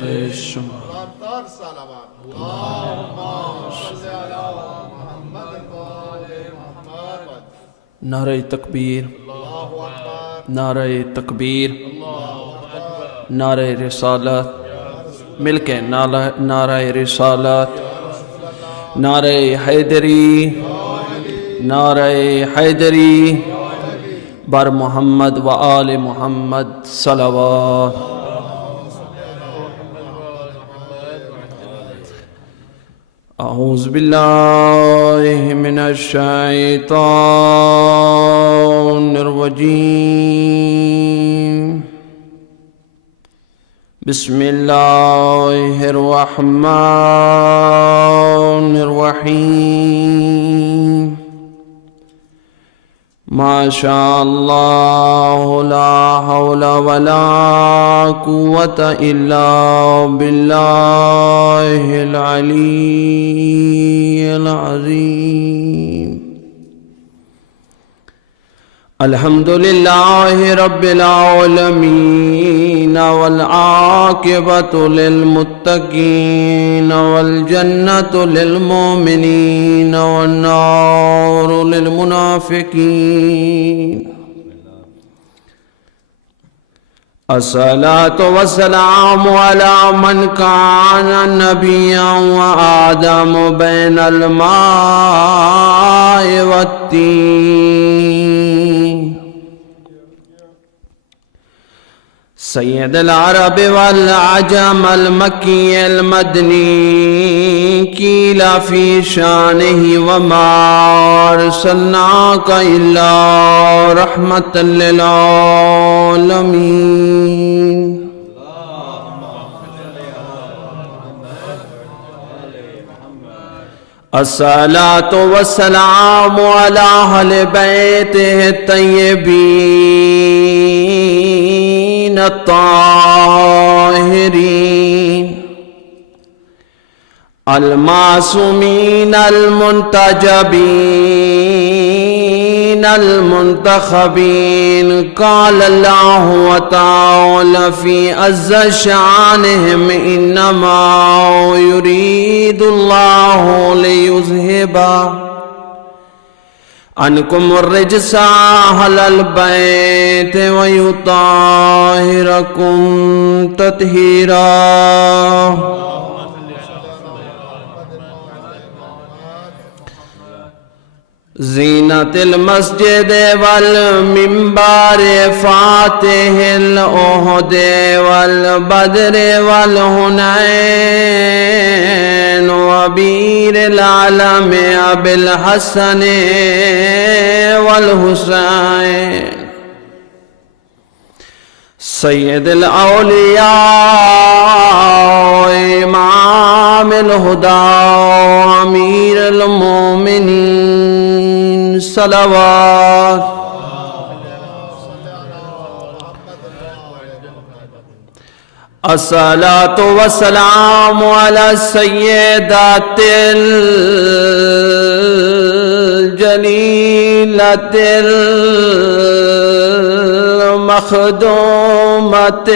بے شمار تر صلوات اللہم صلی علی محمد وآل محمد نعرہ تکبیر اللہ اکبر نعرہ تکبیر نعرہ رسالت مل کے نعرہ رسالت نعرہ حیدری نعرہ حیدری بر محمد و آل محمد صلوات اعوذ باللہ من الشیطان الرجیم بسم اللہ الرحمن الرحیم ما شاء اللہ لا حول ولا قوة الا باللہ العلی العظیم الحمدللہ رب العالمین والعاقبۃ للمتقین والجنۃ للمؤمنین والنار للمنافقین الصلاة والسلام على من كان نبيا وآدم بين الماء والطين سید العرب والعجم المکی المدنی قیل فی شانہ وما ارسلناک الا رحمتا للعالمین الصلاة والسلام على اہل بیتہ الطیبین الطاہرین المعصومین المنتجبین المنتخبین قال اللہ تعالی فی عز شانہم انما یرید اللہ لیذہب عنکم الرجس اہل البیت ویطہرکم تطہیرا زینت المسجد والمنبر فاتح العہد والبدر والحنین وبیر العالم ابی الحسن والحسین سید الاولیاء امام الہدی امیر المومنین صلوات الصلاة والسلام على السیدات الجلیلۃ المخدومۃ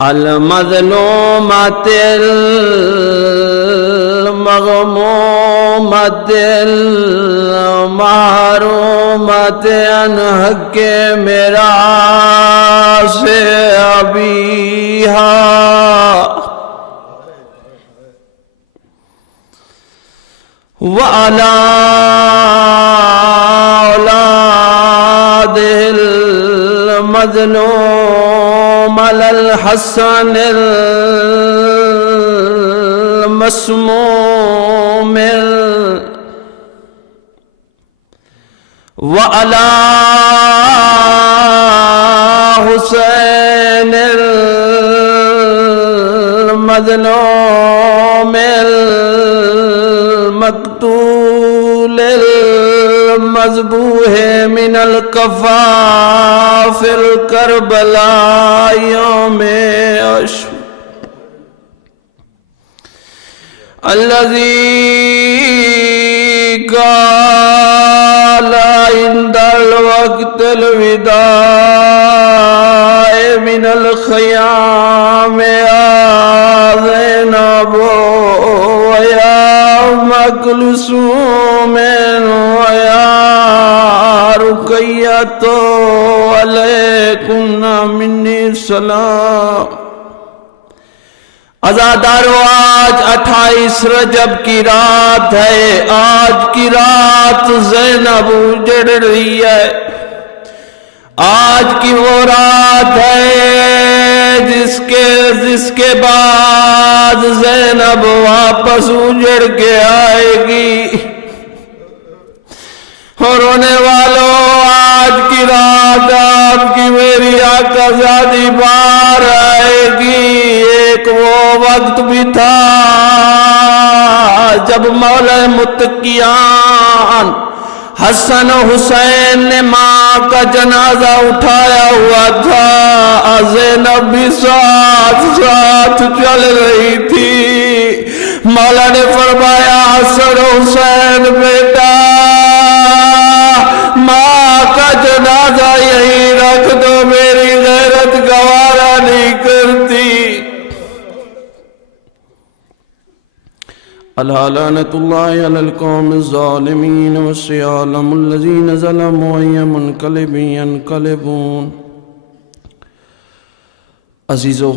المظلومۃ المغمومۃ المحرومۃ عن حق میراث ابیہا وعلى أولاد المظلوم على الحسن المسموم وعلى حسين المظلوم المقتول المذبوح من الكفاف الكربلاء يوم عاشور الذي قال عند الوقت الوداع علیکن منی السلام۔ عزادارو آج 28 رجب کی رات ہے، آج کی رات زینب اجڑ رہی ہے، آج کی وہ رات ہے جس کے بعد زینب واپس اجڑ کے آئے گی۔ اور رونے والوں، آج کی رات آپ کی میری آقا زادی بار آئے گی۔ ایک وہ وقت بھی تھا جب مولا متقیان حسن و حسین نے ماں کا جنازہ اٹھایا ہوا تھا، زینب بھی ساتھ ساتھ چل رہی تھی۔ مولا نے فرمایا حسن و حسین بیٹا، ماں کا جنازہ یہی رکھ دو، میری غیرت گوارا نہیں کرتی۔ الا لعنت اللہ علی القوم الظالمین وسیعلم الذین ظلموا ای منقلب ینقلبون۔ عزیزو،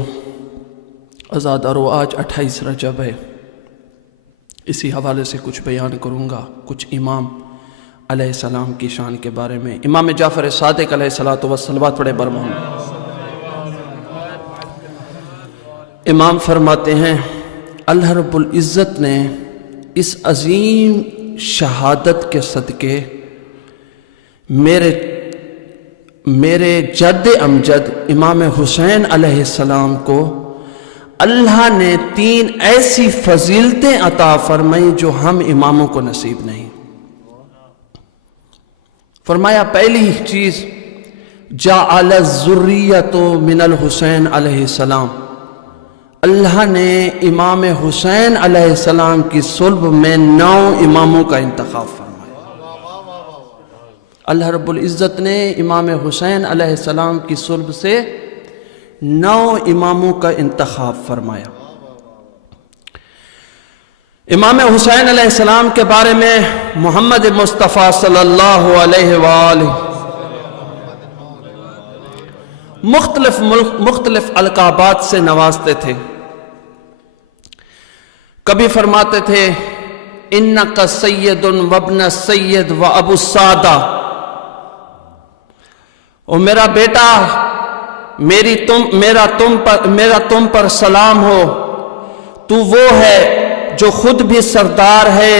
عزادارو، آج 28 رجب ہے، اسی حوالے سے کچھ بیان کروں گا، کچھ امام علیہ السلام کی شان کے بارے میں۔ امام جعفر صادق علیہ الصلوۃ والسلام پڑھے برمہم۔ امام فرماتے ہیں اللہ رب العزت نے اس عظیم شہادت کے صدقے میرے جد امجد امام حسین علیہ السلام کو اللہ نے 3 ایسی فضیلتیں عطا فرمائیں جو ہم اماموں کو نصیب نہیں۔ فرمایا پہلی چیز، جعل الذریۃ من الحسین علیہ السلام، اللہ نے امام حسین علیہ السلام کی صلب میں 9 اماموں کا انتخاب فرمایا۔ اللہ رب العزت نے امام حسین علیہ السلام کی صلب سے 9 اماموں کا انتخاب فرمایا۔ امام حسین علیہ السلام کے بارے میں محمد مصطفیٰ صلی اللہ علیہ وآلہ مختلف القابات سے نوازتے تھے۔ کبھی فرماتے تھے انک سید وابن سید و ابو السادہ، او میرا بیٹا، میرا تم پر سلام ہو، تو وہ ہے جو خود بھی سردار ہے،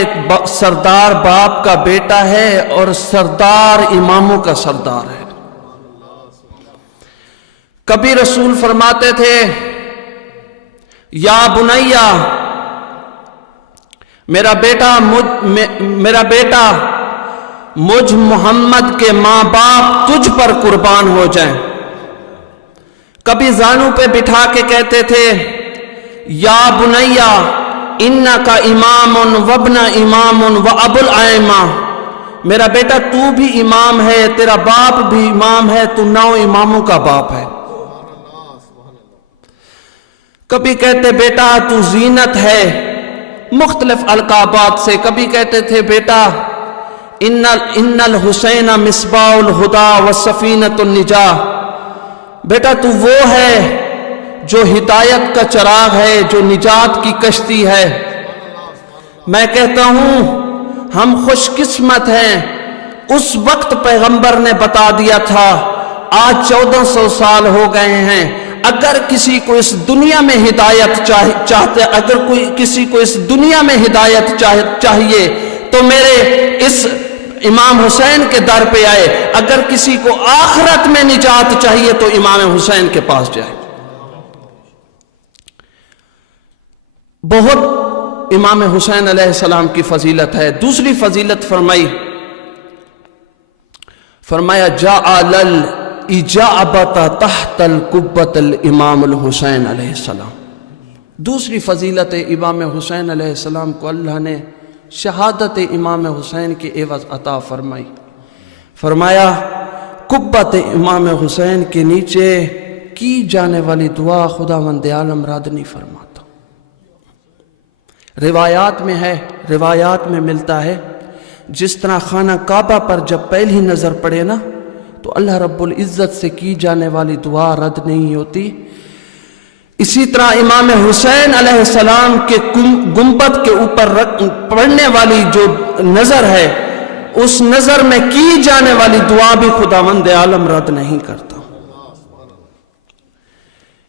سردار باپ کا بیٹا ہے اور سردار اماموں کا سردار ہے۔ کبھی رسول فرماتے تھے یا بنیا، میرا بیٹا مجھ محمد کے ماں باپ تجھ پر قربان ہو جائیں۔ کبھی زانوں پہ بٹھا کے کہتے تھے یا بنیا انکا امام وابن امام و ابو الائمہ، میرا بیٹا تو بھی امام ہے، تیرا باپ بھی امام ہے، تو 9 اماموں کا باپ ہے۔ کبھی کہتے بیٹا تو زینت ہے، مختلف القابات سے۔ کبھی کہتے تھے بیٹا ان الحسین مصباح الہدی و سفینۃ النجاہ، بیٹا تو وہ ہے جو ہدایت کا چراغ ہے، جو نجات کی کشتی ہے۔ میں کہتا ہوں ہم خوش قسمت ہیں، اس وقت پیغمبر نے بتا دیا تھا، آج 1400 سال ہو گئے ہیں، اگر کسی کو اس دنیا میں ہدایت چاہیے تو میرے اس امام حسین کے در پہ آئے، اگر کسی کو آخرت میں نجات چاہیے تو امام حسین کے پاس جائے۔ بہت امام حسین علیہ السلام کی فضیلت ہے۔ دوسری فضیلت فرمایا جعل الاجابۃ تحت القبۃ الامام الحسین علیہ السلام۔ دوسری فضیلت امام حسین علیہ السلام کو اللہ نے شہادت امام حسین کی عوض عطا فرمائی۔ فرمایا قبۃ امام حسین کے نیچے کی جانے والی دعا خداوند عالم رد نہیں فرماتا۔ روایات میں ملتا ہے جس طرح خانہ کعبہ پر جب پہلی نظر پڑے نا تو اللہ رب العزت سے کی جانے والی دعا رد نہیں ہوتی۔ اسی طرح امام حسین علیہ السلام کے گنبد کے اوپر پڑھنے والی جو نظر ہے، اس نظر میں کی جانے والی دعا بھی خداوند عالم رد نہیں کرتا۔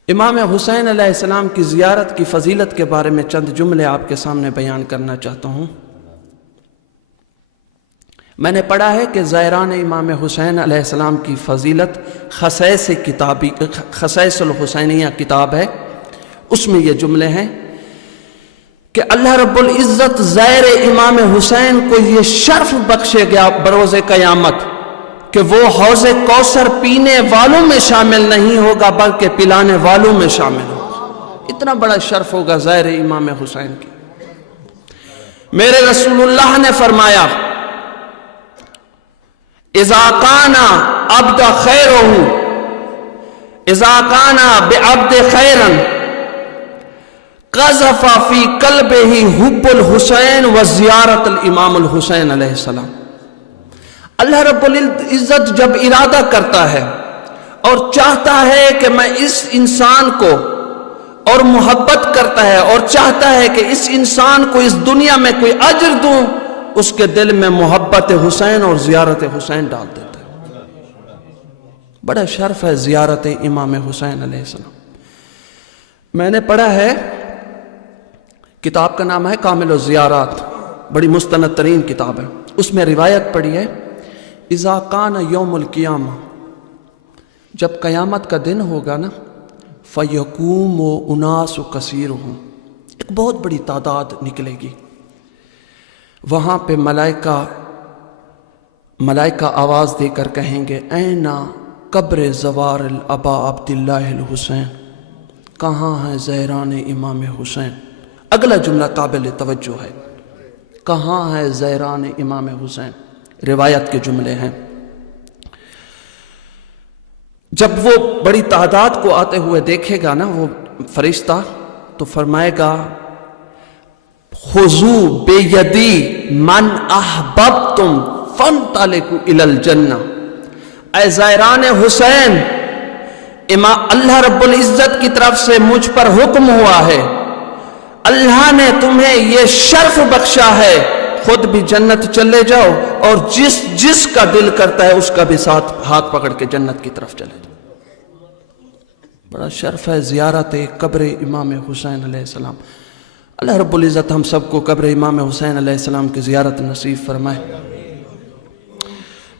امام حسین علیہ السلام کی زیارت کی فضیلت کے بارے میں چند جملے آپ کے سامنے بیان کرنا چاہتا ہوں۔ میں نے پڑھا ہے کہ زائران امام حسین علیہ السلام کی فضیلت خصائص الحسینیہ کتاب ہے، اس میں یہ جملے ہیں کہ اللہ رب العزت زائر امام حسین کو یہ شرف بخشے گیا بروز قیامت کہ وہ حوض کوثر پینے والوں میں شامل نہیں ہوگا بلکہ پلانے والوں میں شامل ہوگا۔ اتنا بڑا شرف ہوگا زائر امام حسین کی۔ میرے رسول اللہ نے فرمایا اذا کان عبد خیرہ اذا کان بعبد خیرا قذف فی قلبہ حب الحسین و زیارت الامام الحسین علیہ السلام۔ اللہ رب العزت جب ارادہ کرتا ہے اور چاہتا ہے کہ میں اس انسان کو اور محبت کرتا ہے اور چاہتا ہے کہ اس انسان کو اس دنیا میں کوئی اجر دوں، اس کے دل میں محبت حسین اور زیارت حسین ڈال دیتا ہے۔ بڑا شرف ہے زیارت امام حسین علیہ السلام۔ میں نے پڑھا ہے، کتاب کا نام ہے کامل الزیارات، بڑی مستند ترین کتاب ہے، اس میں روایت پڑھی ہے اذا کان یوم القیامہ، جب قیامت کا دن ہوگا نا، فیقوم اناس کثیرہم، ایک بہت بڑی تعداد نکلے گی، وہاں پہ ملائکہ آواز دے کر کہیں گے اینا قبر زوار الابا عبداللہ الحسین، کہاں ہے زائران امام حسین؟ اگلا جملہ قابل توجہ ہے، کہاں ہے زائران امام حسین؟ روایت کے جملے ہیں۔ جب وہ بڑی تعداد کو آتے ہوئے دیکھے گا نا وہ فرشتہ، تو فرمائے گا خذوا بیدی من احببتم فانطلقوا الی الجنہ، اے زائران حسین، اللہ رب العزت کی طرف سے مجھ پر حکم ہوا ہے، اللہ نے تمہیں یہ شرف بخشا ہے، خود بھی جنت چلے جاؤ اور جس کا دل کرتا ہے اس کا بھی ساتھ ہاتھ پکڑ کے جنت کی طرف چلے جاؤ۔ بڑا شرف ہے زیارت قبر امام حسین علیہ السلام۔ اللہ رب العزت ہم سب کو قبر امام حسین علیہ السلام کی زیارت نصیب فرمائے۔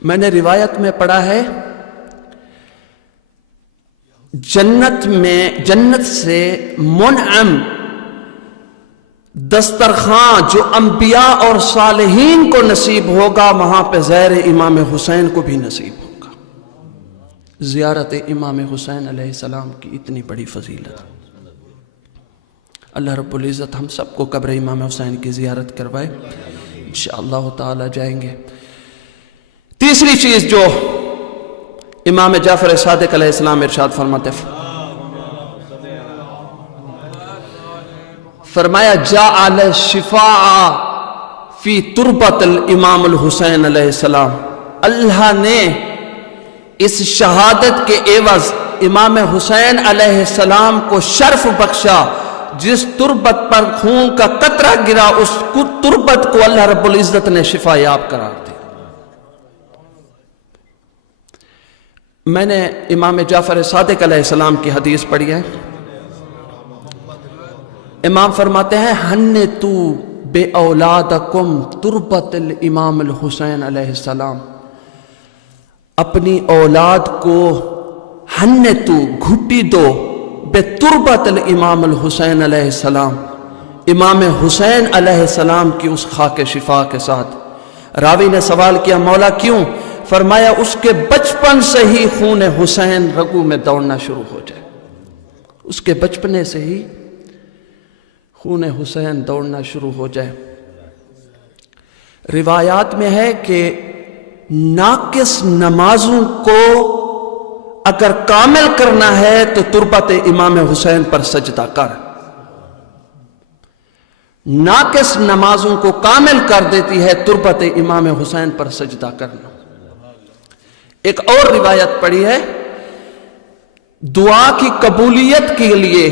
میں نے روایت میں پڑھا ہے جنت سے منعم دسترخوان جو انبیاء اور صالحین کو نصیب ہوگا، وہاں پہ زائر امام حسین کو بھی نصیب ہوگا۔ زیارت امام حسین علیہ السلام کی اتنی بڑی فضیلت۔ اللہ رب العزت ہم سب کو قبر امام حسین کی زیارت کروائے، انشاءاللہ تعالی جائیں گے۔ تیسری چیز جو امام جعفر صادق علیہ السلام ارشاد فرماتے فرمایا جعل الشفاء فی تربت الامام الحسین علیہ السلام، اللہ نے اس شہادت کے عوض امام حسین علیہ السلام کو شرف بخشا، جس تربت پر خون کا قطرہ گرا اس تربت کو اللہ رب العزت نے شفا یاب قرار دیا۔ میں نے امام جعفر صادق علیہ السلام کی حدیث پڑھی ہے، امام فرماتے ہیں ہنتو بے اولادکم تربت الامام الحسین علیہ السلام، اپنی اولاد کو ہنتو گھٹی دو بے تربت الامام الحسین علیہ السلام، امام حسین علیہ السلام کی اس خاک شفا کے ساتھ۔ راوی نے سوال کیا مولا کیوں؟ فرمایا اس کے بچپن سے ہی خون حسین رگوں میں دوڑنا شروع ہو جائے، اس کے بچپنے سے ہی خون حسین دوڑنا شروع ہو جائے۔ روایات میں ہے کہ ناقص نمازوں کو اگر کامل کرنا ہے تو تربت امام حسین پر سجدہ کر، ناقص نمازوں کو کامل کر دیتی ہے تربت امام حسین پر سجدہ کرنا۔ ایک اور روایت پڑھی ہے، دعا کی قبولیت کے لیے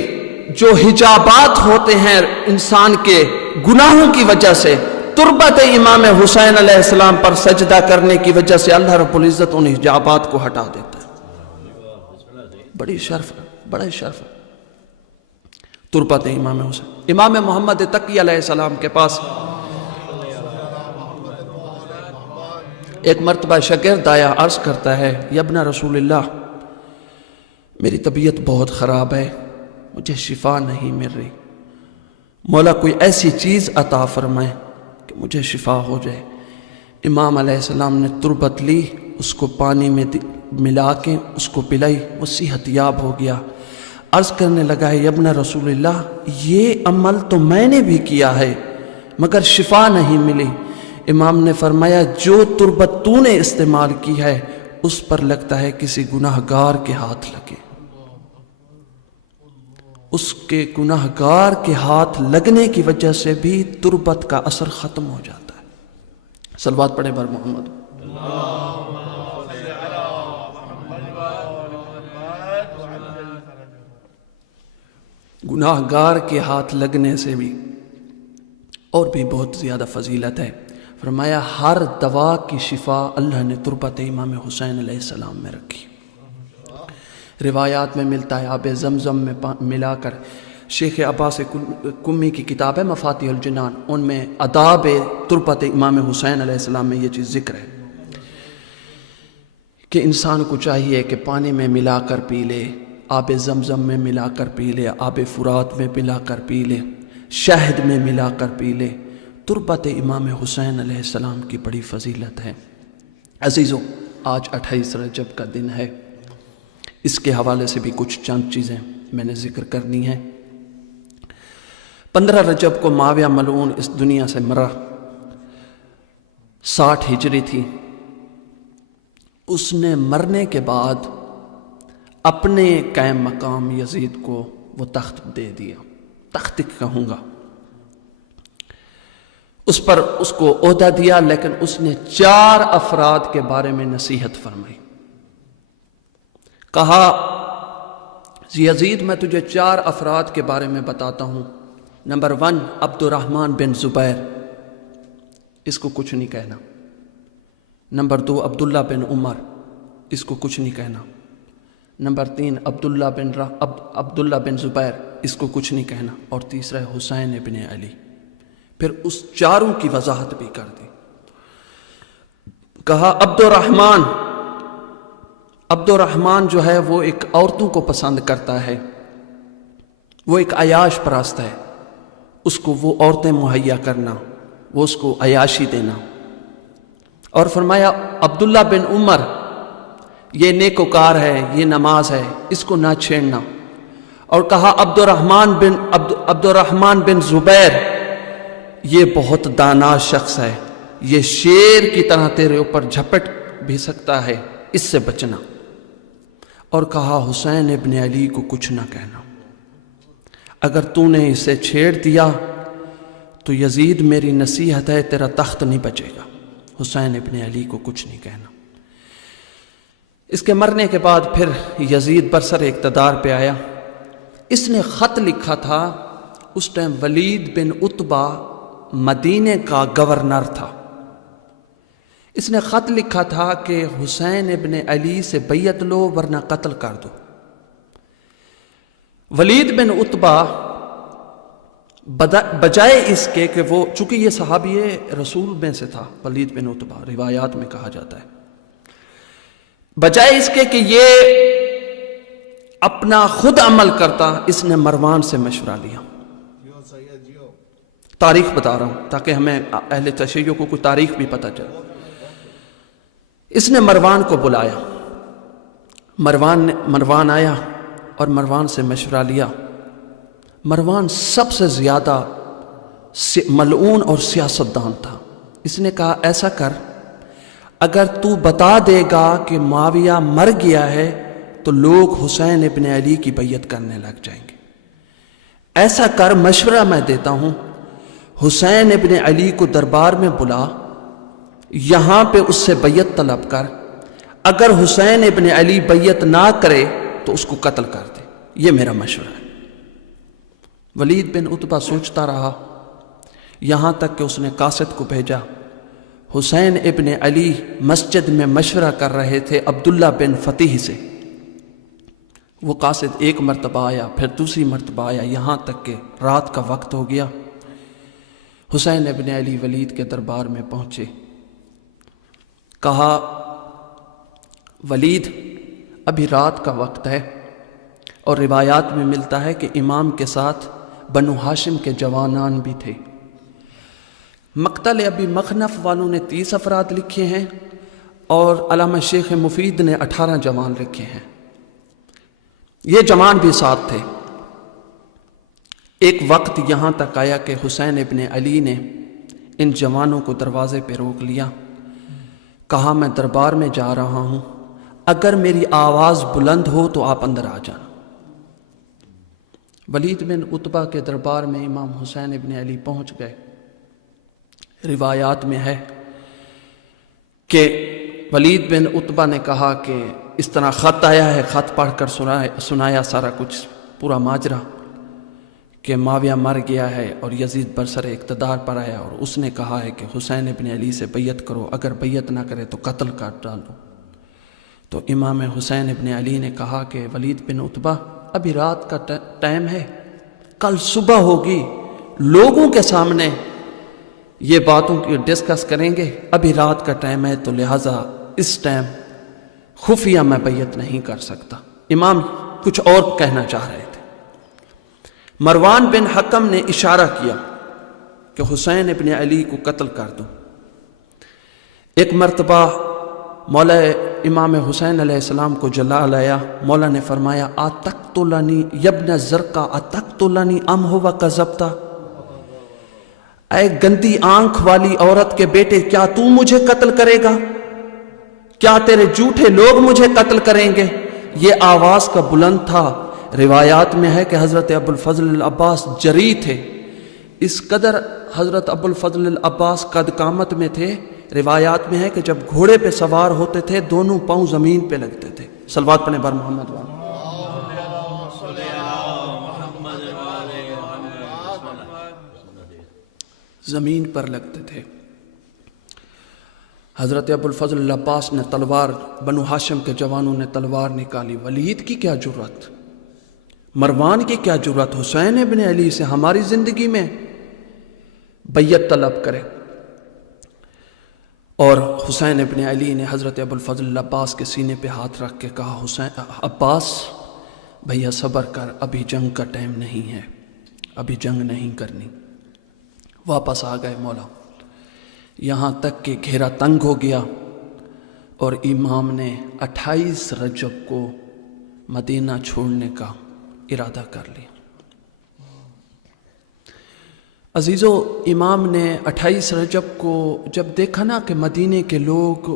جو حجابات ہوتے ہیں انسان کے گناہوں کی وجہ سے، تربت امام حسین علیہ السلام پر سجدہ کرنے کی وجہ سے اللہ رب العزت ان حجابات کو ہٹا دیتا ہے۔ بڑی شرف ہے، بڑا شرف ہے تربت امام حسین۔ امام محمد تقی علیہ السلام کے پاس ایک مرتبہ شاگرد آیا، عرض کرتا ہے، یا ابن رسول اللہ، میری طبیعت بہت خراب ہے، مجھے شفا نہیں مل رہی، مولا کوئی ایسی چیز عطا فرمائے کہ مجھے شفا ہو جائے۔ امام علیہ السلام نے تربت لی، اس کو پانی میں ملا کے اس کو پلائی، وہ صحت یاب ہو گیا۔ عرض کرنے لگا، یا ابن رسول اللہ، یہ عمل تو میں نے بھی کیا ہے مگر شفا نہیں ملی۔ امام نے فرمایا، جو تربت تو نے استعمال کی ہے اس پر لگتا ہے کسی گناہ گار کے ہاتھ لگے، اس کے گناہ گار کے ہاتھ لگنے کی وجہ سے بھی تربت کا اثر ختم ہو جاتا ہے۔ صلوات پڑھیں بر محمد۔ گناہ گار کے ہاتھ لگنے سے بھی اور بھی بہت زیادہ فضیلت ہے۔ فرمایا ہر دوا کی شفا اللہ نے تربت امام حسین علیہ السلام میں رکھی۔ روایات میں ملتا ہے آب زمزم میں ملا کر، شیخ عباس کمی کی کتاب ہے مفاتیح الجنان، ان میں آداب تربت امام حسین علیہ السلام میں یہ چیز ذکر ہے کہ انسان کو چاہیے کہ پانی میں ملا کر پی لے، آب زمزم میں ملا کر پی لے، آب فرات میں ملا کر پی لے، شہد میں ملا کر پی لے۔ تربت امام حسین علیہ السلام کی بڑی فضیلت ہے۔ عزیزو، آج 28 رجب کا دن ہے، اس کے حوالے سے بھی کچھ چند چیزیں میں نے ذکر کرنی ہیں۔ 15 رجب کو معاویہ ملعون اس دنیا سے مرا، 60 ہجری تھی۔ اس نے مرنے کے بعد اپنے قائم مقام یزید کو وہ تخت دے دیا، تخت کہوں گا، اس پر اس کو عہدہ دیا، لیکن اس نے 4 افراد کے بارے میں نصیحت فرمائی۔ کہا، یزید میں تجھے 4 افراد کے بارے میں بتاتا ہوں۔ نمبر 1 عبد الرحمن بن زبیر، اس کو کچھ نہیں کہنا۔ نمبر 2 عبداللہ بن عمر، اس کو کچھ نہیں کہنا۔ نمبر 3 عبداللہ بن زبیر، اس کو کچھ نہیں کہنا۔ اور تیسرا ہے حسین ابن علی۔ پھر اس 4 کی وضاحت بھی کر دی۔ کہا عبد الرحمن جو ہے وہ ایک عورتوں کو پسند کرتا ہے، وہ ایک عیاش پرست ہے، اس کو وہ عورتیں مہیا کرنا، وہ اس کو عیاشی دینا۔ اور فرمایا عبداللہ بن عمر یہ نیکوکار ہے، یہ نماز ہے، اس کو نہ چھیڑنا۔ اور کہا عبد الرحمن بن زبیر یہ بہت دانا شخص ہے، یہ شیر کی طرح تیرے اوپر جھپٹ بھی سکتا ہے، اس سے بچنا۔ اور کہا حسین ابن علی کو کچھ نہ کہنا، اگر تو نے اسے چھیڑ دیا تو یزید میری نصیحت ہے تیرا تخت نہیں بچے گا۔ حسین ابن علی کو کچھ نہیں کہنا۔ اس کے مرنے کے بعد پھر یزید برسر اقتدار پہ آیا۔ اس نے خط لکھا تھا، اس ٹائم ولید بن عتبہ مدینے کا گورنر تھا۔ اس نے خط لکھا تھا کہ حسین ابن علی سے بیعت لو ورنہ قتل کر دو۔ ولید بن عتبہ بجائے اس کے کہ وہ، چونکہ یہ صحابی رسول میں سے تھا، ولید بن عتبہ روایات میں کہا جاتا ہے، بجائے اس کے کہ یہ اپنا خود عمل کرتا، اس نے مروان سے مشورہ لیا۔ تاریخ بتا رہا ہوں تاکہ ہمیں اہل تشیع کو کوئی تاریخ بھی پتہ چلے۔ اس نے مروان کو بلایا، مروان آیا اور مروان سے مشورہ لیا۔ مروان سب سے زیادہ ملعون اور سیاستدان تھا۔ اس نے کہا ایسا کر، اگر تو بتا دے گا کہ معاویہ مر گیا ہے تو لوگ حسین ابن علی کی بیعت کرنے لگ جائیں گے۔ ایسا کر، مشورہ میں دیتا ہوں، حسین ابن علی کو دربار میں بلا، یہاں پہ اس سے بیعت طلب کر، اگر حسین ابن علی بیعت نہ کرے تو اس کو قتل کر دے، یہ میرا مشورہ ہے۔ ولید بن عتبہ سوچتا رہا، یہاں تک کہ اس نے قاصد کو بھیجا۔ حسین ابن علی مسجد میں مشورہ کر رہے تھے عبداللہ بن فتیح سے۔ وہ قاصد ایک مرتبہ آیا، پھر دوسری مرتبہ آیا، یہاں تک کہ رات کا وقت ہو گیا۔ حسین ابن علی ولید کے دربار میں پہنچے، کہا ولید ابھی رات کا وقت ہے، اور روایات میں ملتا ہے کہ امام کے ساتھ بنو ہاشم کے جوانان بھی تھے۔ مقتل ابی مخنف والوں نے 30 افراد لکھے ہیں، اور علامہ شیخ مفید نے 18 جوان لکھے ہیں۔ یہ جوان بھی ساتھ تھے۔ ایک وقت یہاں تک آیا کہ حسین ابن علی نے ان جوانوں کو دروازے پہ روک لیا، کہا میں دربار میں جا رہا ہوں، اگر میری آواز بلند ہو تو آپ اندر آ جانا۔ ولید بن عتبہ کے دربار میں امام حسین ابن علی پہنچ گئے۔ روایات میں ہے کہ ولید بن عتبہ نے کہا کہ اس طرح خط آیا ہے، خط پڑھ کر سنایا سارا کچھ، پورا ماجرا، کہ معاویہ مر گیا ہے اور یزید برسر اقتدار پر آیا، اور اس نے کہا ہے کہ حسین ابن علی سے بیعت کرو، اگر بیعت نہ کرے تو قتل کر ڈالو۔ تو امام حسین ابن علی نے کہا کہ ولید بن عتبہ ابھی رات کا ٹائم ہے، کل صبح ہوگی، لوگوں کے سامنے یہ باتوں کی ڈسکس کریں گے، ابھی رات کا ٹائم ہے، تو لہٰذا اس ٹائم خفیہ میں بیعت نہیں کر سکتا۔ امام کچھ اور کہنا چاہ رہے تھے۔ مروان بن حکم نے اشارہ کیا کہ حسین ابن علی کو قتل کر دو۔ ایک مرتبہ مولا امام حسین علیہ السلام کو جلال آیا، مولا نے فرمایا اتقتلنی یبن زرقا اتقتلنی ام ہوا کذبتا، اے گندی آنکھ والی عورت کے بیٹے، کیا تو مجھے قتل کرے گا؟ کیا تیرے جھوٹے لوگ مجھے قتل کریں گے؟ یہ آواز کا بلند تھا۔ روایات میں ہے کہ حضرت ابو الفضل العباس جری تھے، اس قدر حضرت ابو الفضل العباس قد قامت میں تھے، روایات میں ہے کہ جب گھوڑے پہ سوار ہوتے تھے دونوں پاؤں زمین پہ لگتے تھے۔ صلوات پڑھیں بر محمد والے۔ زمین پر لگتے تھے۔ حضرت ابو الفضل العباس نے تلوار، بنو ہاشم کے جوانوں نے تلوار نکالی۔ ولید کی کیا جرأت، مروان کی کیا جرأت حسین ابن علی سے ہماری زندگی میں بیعت طلب کرے۔ اور حسین ابن علی نے حضرت ابو الفضل العباس کے سینے پہ ہاتھ رکھ کے کہا حسین عباس بھیا صبر کر، ابھی جنگ کا ٹائم نہیں ہے، ابھی جنگ نہیں کرنی۔ واپس آ گئے مولا، یہاں تک کہ گھیرا تنگ ہو گیا، اور امام نے 28 رجب کو مدینہ چھوڑنے کا ارادہ کر لیا۔ عزیزو، امام نے 28 رجب کو جب دیکھا نا کہ مدینے کے لوگ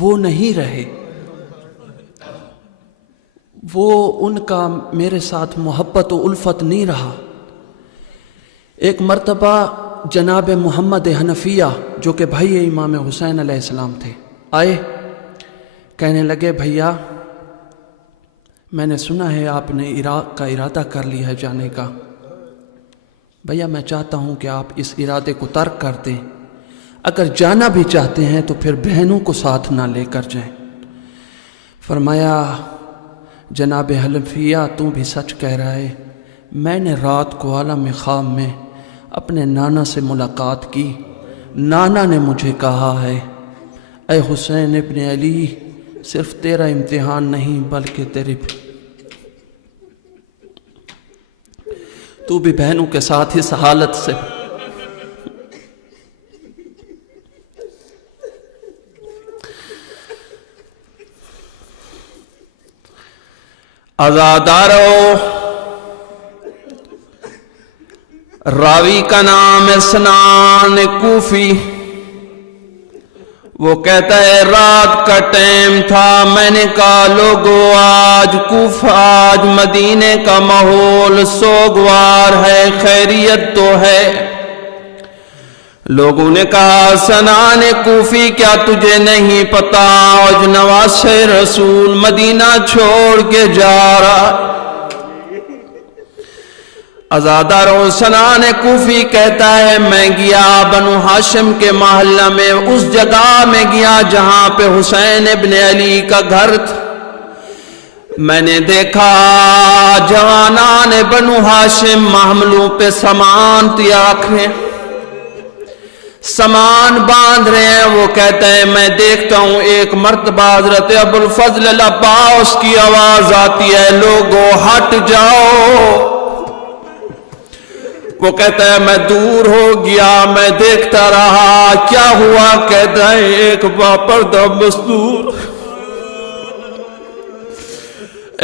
وہ نہیں رہے، وہ ان کا میرے ساتھ محبت و الفت نہیں رہا، ایک مرتبہ جناب محمد حنفیہ جو کہ بھائی امام حسین علیہ السلام تھے آئے، کہنے لگے بھیا میں نے سنا ہے آپ نے عراق کا ارادہ کر لیا ہے جانے کا، بھیا میں چاہتا ہوں کہ آپ اس ارادے کو ترک کر دیں، اگر جانا بھی چاہتے ہیں تو پھر بہنوں کو ساتھ نہ لے کر جائیں۔ فرمایا جناب حنفیہ تو بھی سچ کہہ رہا ہے، میں نے رات کو عالم خواب میں اپنے نانا سے ملاقات کی، نانا نے مجھے کہا ہے اے حسین ابن علی صرف تیرا امتحان نہیں بلکہ تیری تو بھی بہنوں کے ساتھ اس حالت سے عزادارو، راوی کا نام ہے سنان کوفی، وہ کہتا ہے رات کا ٹائم تھا، میں نے کہا لوگو آج کوفہ، آج مدینے کا ماحول سوگوار ہے، خیریت تو ہے۔ لوگوں نے کہا سنان کوفی کیا تجھے نہیں پتا آج نواز رسول مدینہ چھوڑ کے جا رہا؟ عزاداروں سنان کوفی کہتا ہے میں گیا بنو ہاشم کے محلہ میں، اس جگہ میں گیا جہاں پہ حسین ابن علی کا گھر تھا۔ میں نے دیکھا جوانان بنو ہاشم محملوں پہ سامان تیار رکھے، سامان باندھ رہے ہیں۔ وہ کہتا ہے میں دیکھتا ہوں ایک مرتبہ حضرت ابو الفضل العباس کی آواز آتی ہے لوگو ہٹ جاؤ۔ وہ کہتا ہے میں دور ہو گیا، میں دیکھتا رہا کیا ہوا؟ کہتا ہے ایک باپردہ مستور،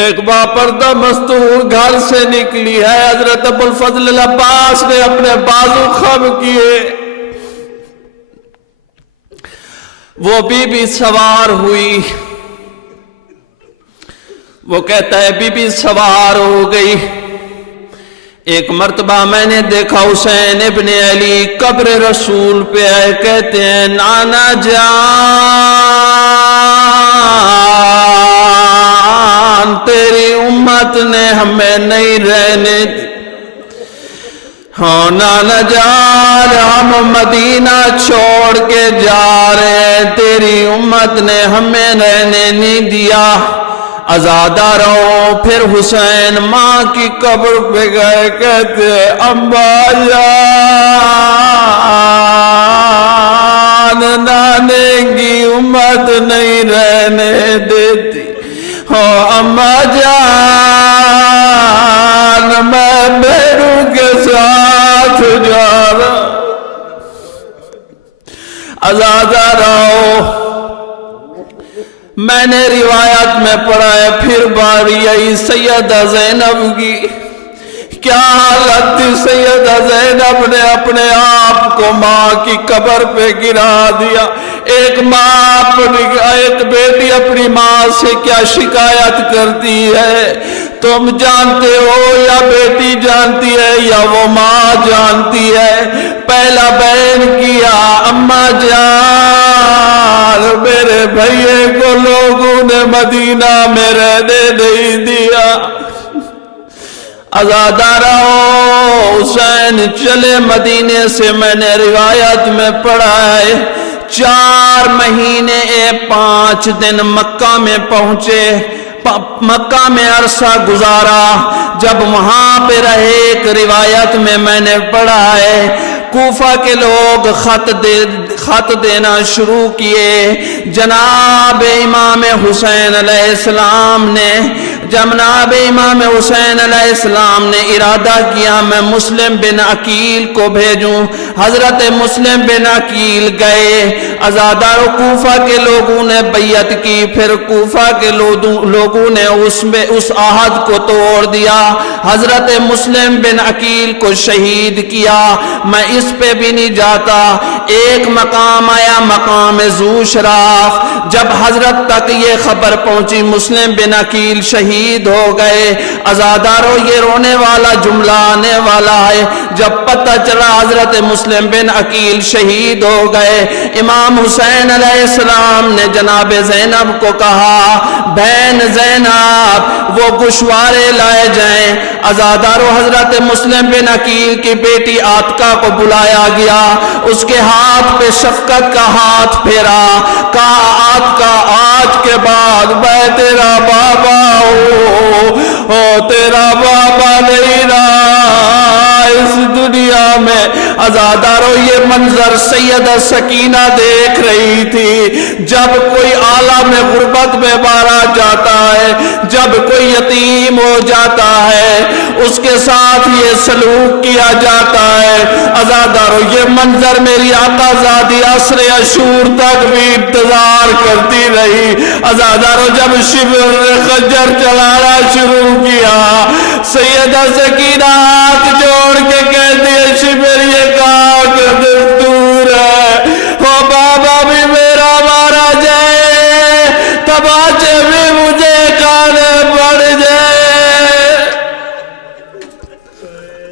ایک باپردہ مستور گھر سے نکلی ہے۔ حضرت ابو الفضل العباس نے اپنے بازو خم کیے، وہ بی بی سوار ہوئی۔ وہ کہتا ہے بی بی سوار ہو گئی۔ ایک مرتبہ میں نے دیکھا حسین ابن علی قبر رسول پہ آئے، کہتے ہیں نانا جان تیری امت نے ہمیں نہیں رہنے دی، ہاں نانا جان ہم مدینہ چھوڑ کے جا رہے ہیں، تیری امت نے ہمیں رہنے نہیں دیا۔ عزاداروں پھر حسین ماں کی قبر پہ گئے، کہتے ہیں اماں جان نانے کی امت نہیں رہنے دیتی، ہاں اماں جان میں بیرو کے ساتھ جا رہا۔ عزاداروں میں نے روایت میں پڑھا ہے پھر باری آئی سیدہ زینب کی، کیا حالت تھی؟ سیدہ زینب نے اپنے آپ کو ماں کی قبر پہ گرا دیا۔ ایک ماں ایک بیٹی اپنی ماں سے کیا شکایت کرتی ہے تم جانتے ہو، یا بیٹی جانتی ہے یا وہ ماں جانتی ہے؟ پہلا بیان کیا اماں جان میرے بھائیے کو لوگوں نے مدینہ میں رہنے نہیں دیا۔ عزاداروں حسین چلے مدینے سے، میں نے روایت میں پڑھا ہے 4 مہینے 5 دن مکہ میں پہنچے، مکہ میں عرصہ گزارا۔ جب وہاں پہ رہے ایک روایت میں نے پڑھا ہے کوفہ کے لوگ خط دینا شروع کیے، جناب امام حسین علیہ السلام نے ارادہ کیا میں مسلم بن عقیل کو بھیجوں۔ حضرت مسلم بن عقیل گئے، عزادار کوفہ کے لوگوں نے بیعت کی، پھر کوفہ کے لوگوں نے اس عہد کو توڑ دیا، حضرت مسلم بن عقیل کو شہید کیا۔ میں اس پہ بھی نہیں جاتا، ایک مقام آیا مقام ذو شراف، جب حضرت تک یہ خبر پہنچی مسلم بن عقیل شہید ہو گئے۔ عزاداروں یہ رونے والا جملہ آنے والا ہے، جب پتہ چلا حضرت مسلم بن عقیل شہید ہو گئے، امام حسین علیہ السلام نے جناب زینب کو کہا بہن زینب وہ گوشوارے لائے جائیں۔ عزاداروں حضرت مسلم بن عقیل کی بیٹی عاتقہ کو بلایا گیا، اس کے ہاتھ پہ شفقت کا ہاتھ پھیرا، کہا عاتقہ آج کے بعد میں تیرا بابا ہوں، تیرا بابا نہیں رہا اس دنیا میں۔ عزاداروں یہ منظر سیدہ سکینہ دیکھ رہی تھی، جب کوئی عالم غربت میں مارا جاتا ہے، جب کوئی یتیم ہو جاتا ہے، اس کے ساتھ یہ سلوک کیا جاتا ہے۔ عزاداروں یہ منظر میری آقا زادی عصر عشور تک بھی انتظار کرتی رہی۔ عزاداروں جب شبر نے خنجر چلانا شروع کیا، سیدہ سکینہ ہاتھ جوڑ کے کہتی ہے شبر یہ کہاں کا دستور ہے، وہ بابا بھی میرا مارا جائے، تماچے بھی مجھے کھانے پڑ جائے۔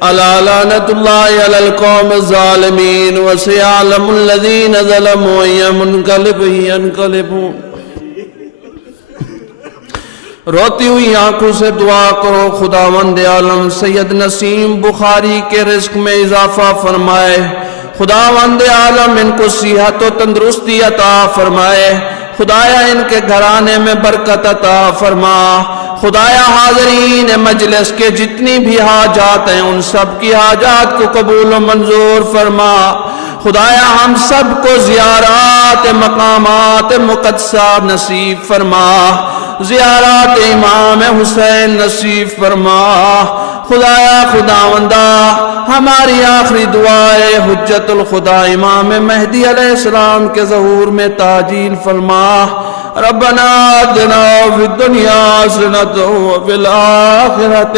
ألا لعنة الله على القوم الظالمين وسيعلم الذين ظلموا أي منقلب ينقلبون. روتی ہوئی آنکھوں سے دعا کرو خداوند عالم سید نسیم بخاری کے رزق میں اضافہ فرمائے. خداوند عالم ان کو صحت و تندرستی عطا فرمائے. خدایا ان کے گھرانے میں برکت عطا فرما. خدایا حاضرین مجلس کے جتنی بھی حاجات ہیں ان سب کی حاجات کو قبول و منظور فرما. خدایا ہم سب کو زیارات مقامات مقدسہ نصیب فرما. زیارات امام حسین نصیب فرما. خدایا خداوندہ ہماری آخری دعائے حجت الخدا امام مہدی علیہ السلام کے ظہور میں تعجیل فرما. ربنا آتنا فی الدنیا حسنۃ وفی الآخرۃ